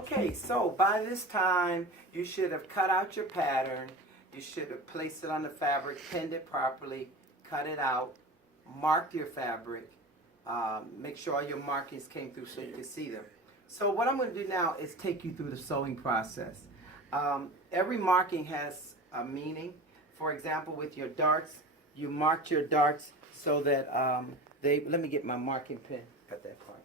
Okay, so by this time, you should have cut out your pattern. You should have placed it on the fabric, pinned it properly, cut it out, marked your fabric. Make sure all your markings came through so you can see them. So what I'm going to do now is take you through the sewing process. Every marking has a meaning. For example, with your darts, you marked your darts so that let me get my marking pin. Cut that part.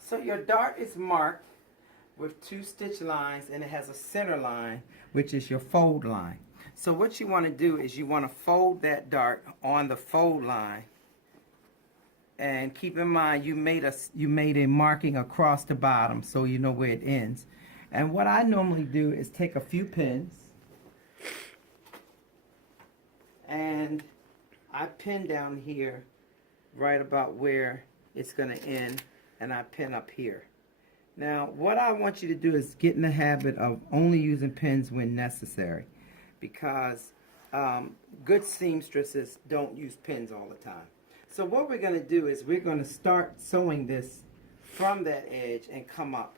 So your dart is marked with 2 stitch lines, and it has a center line, which is your fold line. So what you want to do is you want to fold that dart on the fold line, and keep in mind you made a marking across the bottom so you know where it ends. And what I normally do is take a few pins, and I pin down here right about where it's going to end, and I pin up here. Now, what I want you to do is get in the habit of only using pins when necessary, because good seamstresses don't use pins all the time. So what we're going to do is we're going to start sewing this from that edge and come up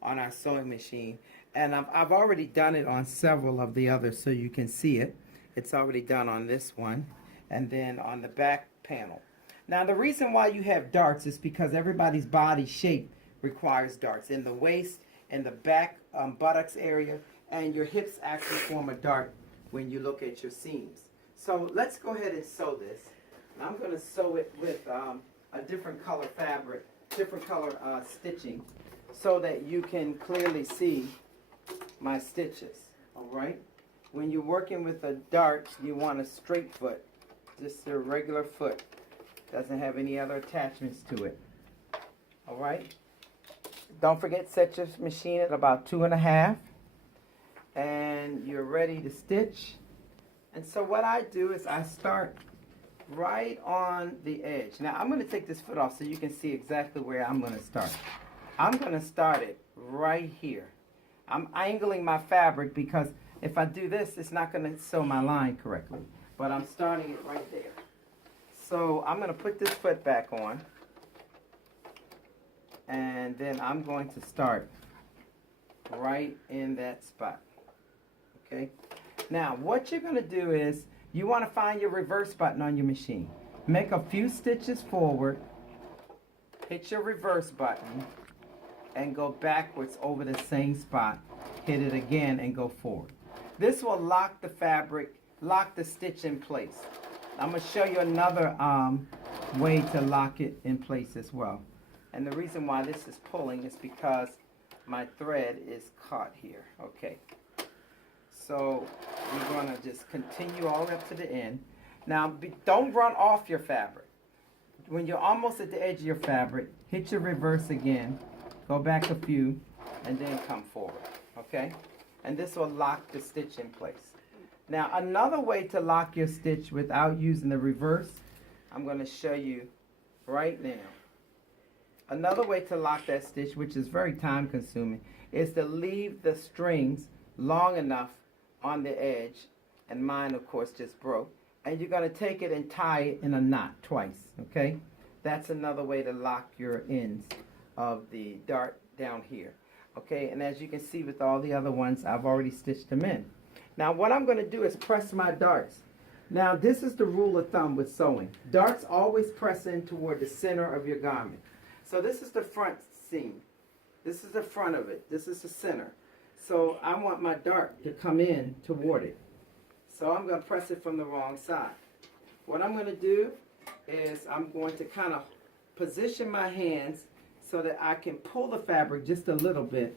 on our sewing machine. And I've already done it on several of the others so you can see it. It's already done on this one and then on the back panel. Now, the reason why you have darts is because everybody's body shape requires darts. In the waist, in the back buttocks area, and your hips actually form a dart when you look at your seams. So let's go ahead and sew this. I'm going to sew it with a different color fabric, different color stitching, so that you can clearly see my stitches. All right? When you're working with a dart, you want a straight foot, just a regular foot. Doesn't have any other attachments to it. All right? Don't forget, set your machine at about 2.5, and you're ready to stitch. And so what I do is I start right on the edge. Now I'm going to take this foot off so you can see exactly where I'm going to start. I'm going to start it right here. I'm angling my fabric because if I do this, it's not going to sew my line correctly. But I'm starting it right there. So I'm going to put this foot back on, and then I'm going to start right in that spot. Okay? Now, what you're going to do is you want to find your reverse button on your machine. Make a few stitches forward, hit your reverse button, and go backwards over the same spot. Hit it again and go forward. This will lock the fabric, lock the stitch in place. I'm going to show you another way to lock it in place as well. And the reason why this is pulling is because my thread is caught here. Okay. So we're going to just continue all up to the end. Now, don't run off your fabric. When you're almost at the edge of your fabric, hit your reverse again, go back a few, and then come forward. Okay? And this will lock the stitch in place. Now, another way to lock your stitch without using the reverse, I'm going to show you right now. Another way to lock that stitch, which is very time consuming, is to leave the strings long enough on the edge, and mine of course just broke, and you're going to take it and tie it in a knot twice. Okay, that's another way to lock your ends of the dart down here. Okay, and as you can see with all the other ones, I've already stitched them in. Now what I'm going to do is press my darts. Now this is the rule of thumb with sewing. Darts always press in toward the center of your garment. So this is the front seam. This is the front of it. This is the center. So I want my dart to come in toward it. So I'm going to press it from the wrong side. What I'm going to do is I'm going to kind of position my hands so that I can pull the fabric just a little bit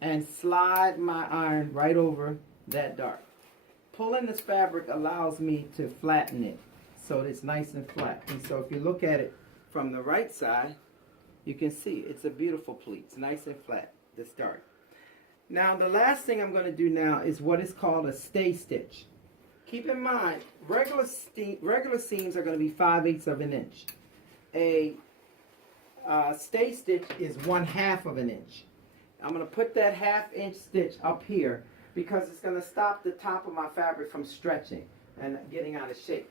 and slide my iron right over that dart. Pulling this fabric allows me to flatten it so it's nice and flat. And so if you look at it from the right side, you can see it's a beautiful pleat. It's nice and flat, this dart. Now the last thing I'm going to do now is what is called a stay stitch. Keep in mind, regular seams are going to be 5/8 of an inch. A stay stitch is 1/2 of an inch. I'm going to put that 1/2 inch stitch up here because it's going to stop the top of my fabric from stretching and getting out of shape.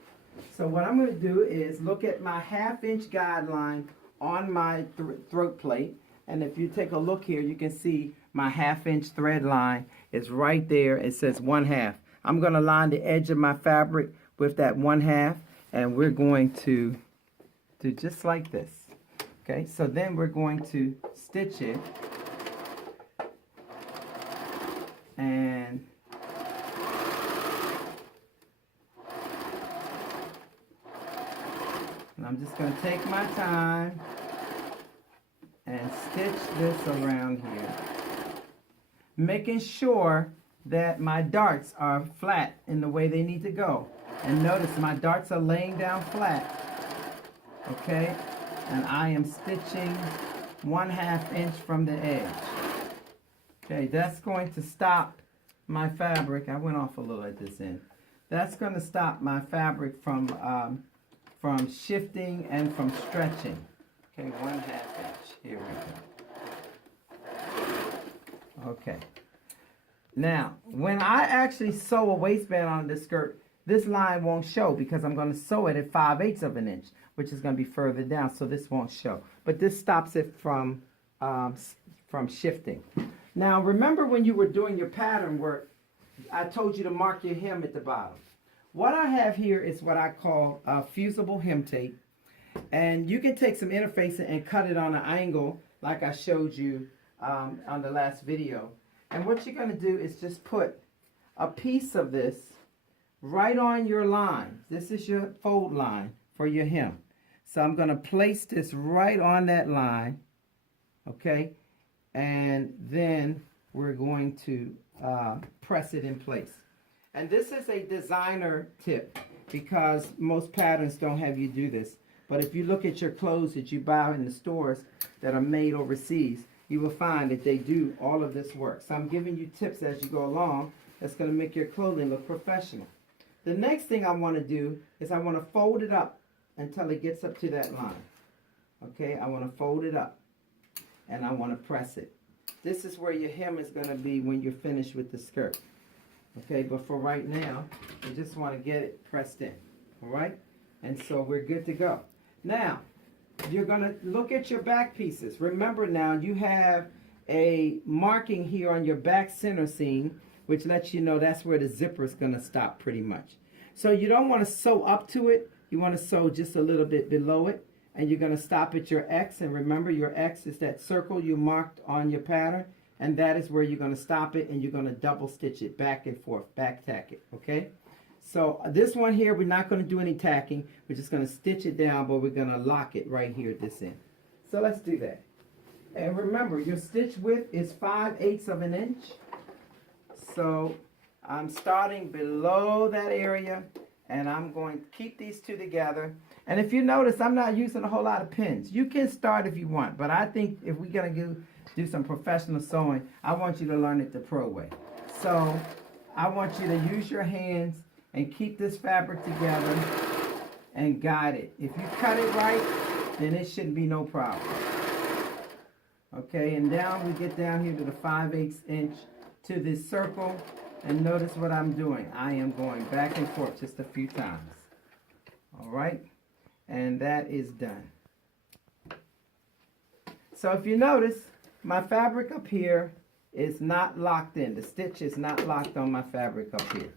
So what I'm going to do is look at my 1/2 inch guideline on my throat plate. And if you take a look here, you can see my 1/2 inch thread line is right there. It says 1/2. I'm going to line the edge of my fabric with that 1/2, and we're going to do just like this. Okay, so then we're going to stitch it, and I'm just going to take my time and stitch this around here, making sure that my darts are flat in the way they need to go. And notice my darts are laying down flat, okay? And I am stitching 1/2 inch from the edge. Okay, that's going to stop my fabric. I went off a little at this end. That's going to stop my fabric from shifting and from stretching. Okay, 1/2 inch. Here we go. Okay. Now, when I actually sew a waistband on this skirt, this line won't show because I'm going to sew it at 5/8 of an inch, which is going to be further down, so this won't show. But this stops it from shifting. Now, remember when you were doing your pattern work, I told you to mark your hem at the bottom. What I have here is what I call fusible hem tape. And you can take some interfacing and cut it on an angle like I showed you on the last video. And what you're going to do is just put a piece of this right on your line. This is your fold line for your hem. So I'm going to place this right on that line, okay? And then we're going to press it in place. And this is a designer tip because most patterns don't have you do this. But if you look at your clothes that you buy in the stores that are made overseas, you will find that they do all of this work. So I'm giving you tips as you go along that's going to make your clothing look professional. The next thing I want to do is I want to fold it up until it gets up to that line. Okay, I want to fold it up and I want to press it. This is where your hem is going to be when you're finished with the skirt. Okay, but for right now, you just want to get it pressed in. All right, and so we're good to go. Now, you're going to look at your back pieces. Remember now, you have a marking here on your back center seam, which lets you know that's where the zipper is going to stop pretty much. So you don't want to sew up to it. You want to sew just a little bit below it. And you're going to stop at your X. And remember, your X is that circle you marked on your pattern. And that is where you're going to stop it. And you're going to double stitch it back and forth, back tack it. Okay? So this one here, we're not going to do any tacking. We're just going to stitch it down, but we're going to lock it right here at this end. So let's do that. And remember, your stitch width is 5/8 of an inch. So I'm starting below that area, and I'm going to keep these two together. And if you notice, I'm not using a whole lot of pins. You can start if you want, but I think if we're going to do some professional sewing, I want you to learn it the pro way. So I want you to use your hands and keep this fabric together and guide it. If you cut it right, then it shouldn't be no problem. Okay, and down we get down here to the 5/8 inch to this circle. And notice what I'm doing. I am going back and forth just a few times. All right, and that is done. So if you notice, my fabric up here is not locked in. The stitch is not locked on my fabric up here.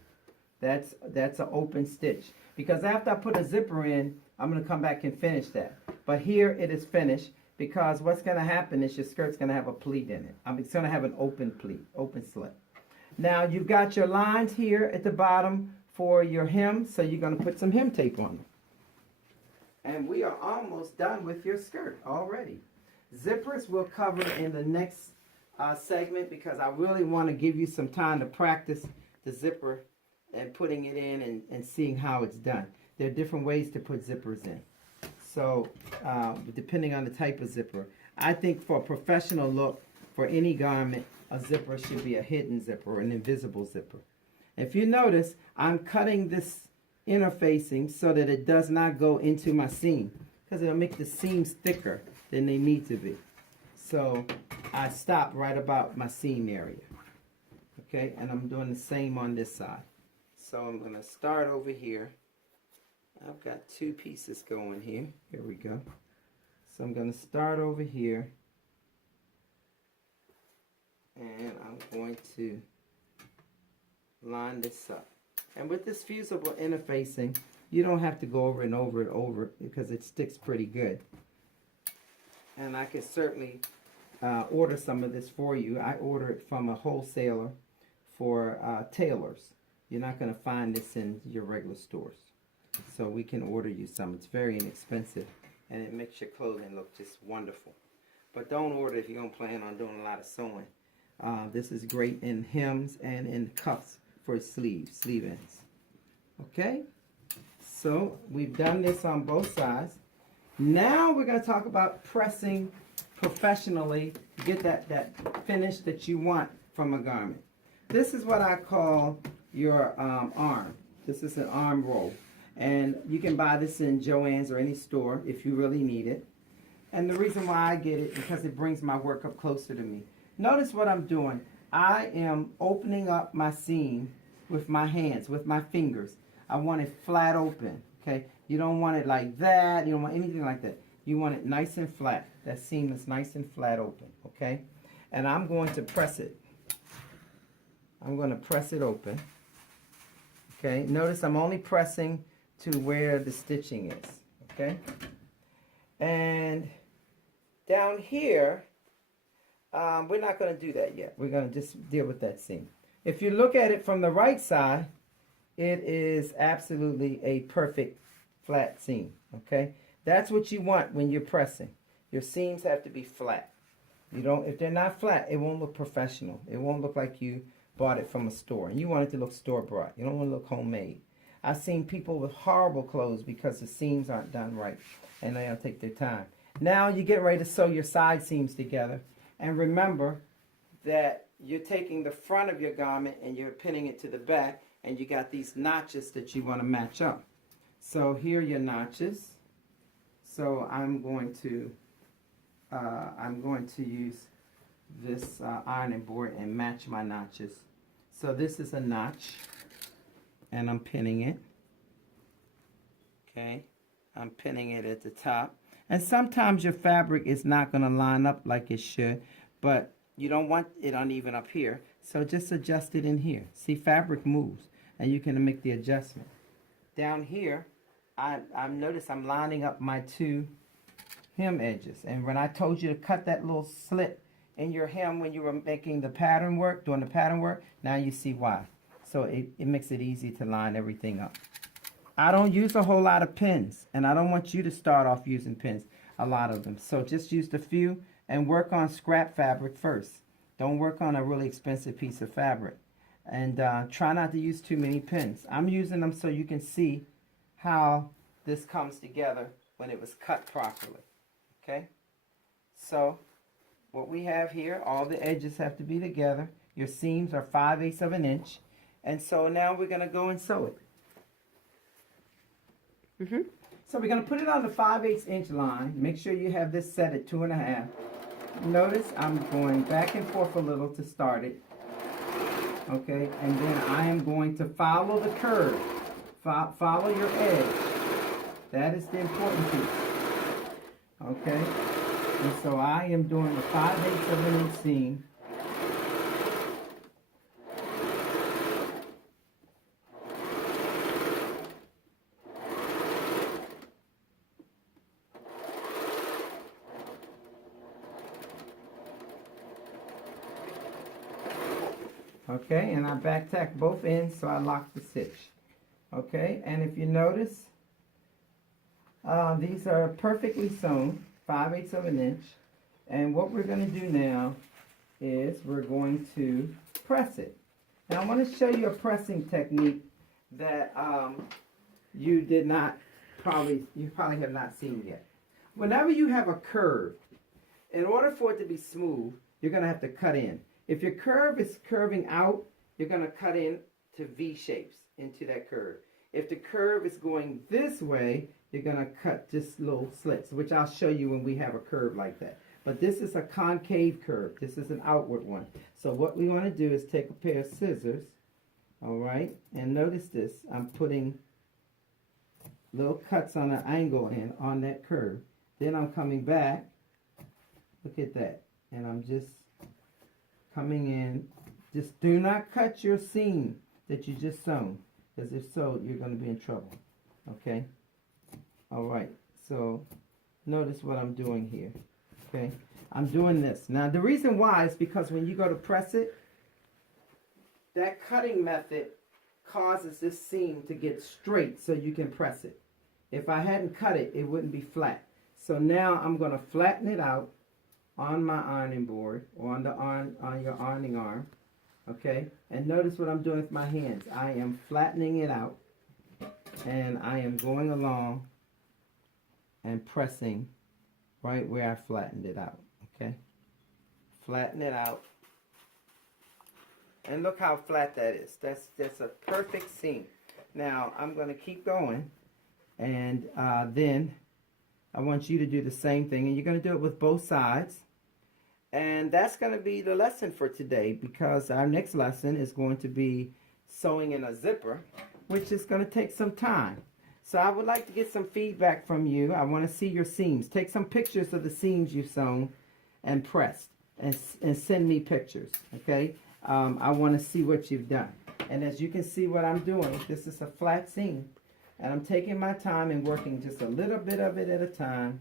That's an open stitch. Because after I put a zipper in, I'm going to come back and finish that. But here it is finished because what's going to happen is your skirt's going to have a pleat in it. It's going to have an open pleat, open slit. Now you've got your lines here at the bottom for your hem, so you're going to put some hem tape on them. And we are almost done with your skirt already. Zippers we'll cover in the next segment because I really want to give you some time to practice the zipper and putting it in and seeing how it's done. There are different ways to put zippers in. So depending on the type of zipper. I think for a professional look for any garment, a zipper should be a hidden zipper, an invisible zipper. If you notice, I'm cutting this interfacing so that it does not go into my seam because it'll make the seams thicker than they need to be. So I stop right about my seam area. Okay, and I'm doing the same on this side. So I'm going to start over here. I've got two pieces going here. Here we go. So I'm going to start over here And I'm going to line this up. And with this fusible interfacing, you don't have to go over and over and over because it sticks pretty good. And I can certainly order some of this for you. I order it from a wholesaler for tailors. You're not going to find this in your regular stores. So we can order you some. It's very inexpensive and it makes your clothing look just wonderful. But don't order if you don't plan on doing a lot of sewing. This is great in hems and in cuffs for sleeve ends. Okay, so we've done this on both sides. Now we're going to talk about pressing professionally to get that finish that you want from a garment. This is what I call your arm. This is an arm roll. And you can buy this in Joann's or any store if you really need it. And the reason why I get it is because it brings my work up closer to me. Notice what I'm doing. I am opening up my seam with my hands, with my fingers. I want it flat open, okay? You don't want it like that. You don't want anything like that. You want it nice and flat. That seam is nice and flat open, okay? And I'm going to press it. I'm going to press it open, okay? Notice I'm only pressing to where the stitching is, okay? And down here, we're not going to do that yet. We're going to just deal with that seam. If you look at it from the right side, it is absolutely a perfect flat seam, okay? That's what you want when you're pressing. Your seams have to be flat. You don't, if they're not flat, it won't look professional. It won't look like you bought it from a store. And you want it to look store-bought. You don't want to look homemade. I've seen people with horrible clothes because the seams aren't done right, and they don't take their time. Now you get ready to sew your side seams together, and remember that you're taking the front of your garment and you're pinning it to the back, and you got these notches that you want to match up. So here are your notches. So I'm going to use this ironing board and match my notches. So this is a notch, and I'm pinning it. Okay, I'm pinning it at the top. And sometimes your fabric is not going to line up like it should, but you don't want it uneven up here, so just adjust it in here. See, fabric moves, and you can make the adjustment. Down here, I notice I'm lining up my two hem edges, and when I told you to cut that little slit in your hem when you were making the pattern work, doing the pattern work, now you see why. So it makes it easy to line everything up. I don't use a whole lot of pins, and I don't want you to start off using pins, a lot of them. So just use the few and work on scrap fabric first. Don't work on a really expensive piece of fabric. And try not to use too many pins. I'm using them so you can see how this comes together when it was cut properly. Okay? So what we have here, all the edges have to be together. Your seams are 5/8 of an inch. And so now we're going to go and sew it. So we're going to put it on the 5/8 inch line. Make sure you have this set at 2.5. Notice I'm going back and forth a little to start it. Okay, and then I am going to follow the curve. Follow your edge. That is the important piece. Okay, and so I am doing the 5/8 of an inch seam. Okay, and I back tack both ends so I lock the stitch. Okay, and if you notice, these are perfectly sewn, 5/8 of an inch. And what we're going to do now is we're going to press it. Now I want to show you a pressing technique that you probably have not seen yet. Whenever you have a curve, in order for it to be smooth, you're going to have to cut in. If your curve is curving out, you're going to cut in to V shapes into that curve. If the curve is going this way, you're going to cut just little slits, which I'll show you when we have a curve like that. But this is a concave curve. This is an outward one. So what we want to do is take a pair of scissors, all right? And notice this. I'm putting little cuts on an angle in on that curve. Then I'm coming back. Look at that. And I'm just coming in. Just do not cut your seam that you just sewn, because if so, you're going to be in trouble. Okay? All right. So notice what I'm doing here. Okay? I'm doing this. Now, the reason why is because when you go to press it, that cutting method causes this seam to get straight so you can press it. If I hadn't cut it, it wouldn't be flat. So now I'm going to flatten it out on my ironing board, or on your ironing arm. Okay? And notice what I'm doing with my hands. I am flattening it out, and I am going along and pressing right where I flattened it out. Okay? Flatten it out. And look how flat that is. That's a perfect seam. Now, I'm going to keep going. And then I want you to do the same thing. And you're going to do it with both sides. And that's going to be the lesson for today, because our next lesson is going to be sewing in a zipper, which is going to take some time. So I would like to get some feedback from you. I want to see your seams. Take some pictures of the seams you've sewn and pressed, and send me pictures, okay? I want to see what you've done. And as you can see what I'm doing, this is a flat seam. And I'm taking my time and working just a little bit of it at a time.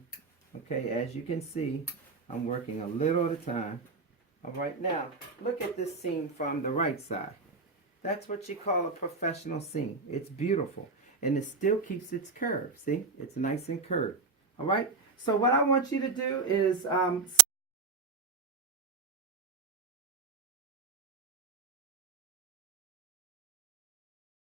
Okay, as you can see, I'm working a little at a time. All right, now, look at this seam from the right side. That's what you call a professional seam. It's beautiful. And it still keeps its curve. See, it's nice and curved. All right, so what I want you to do is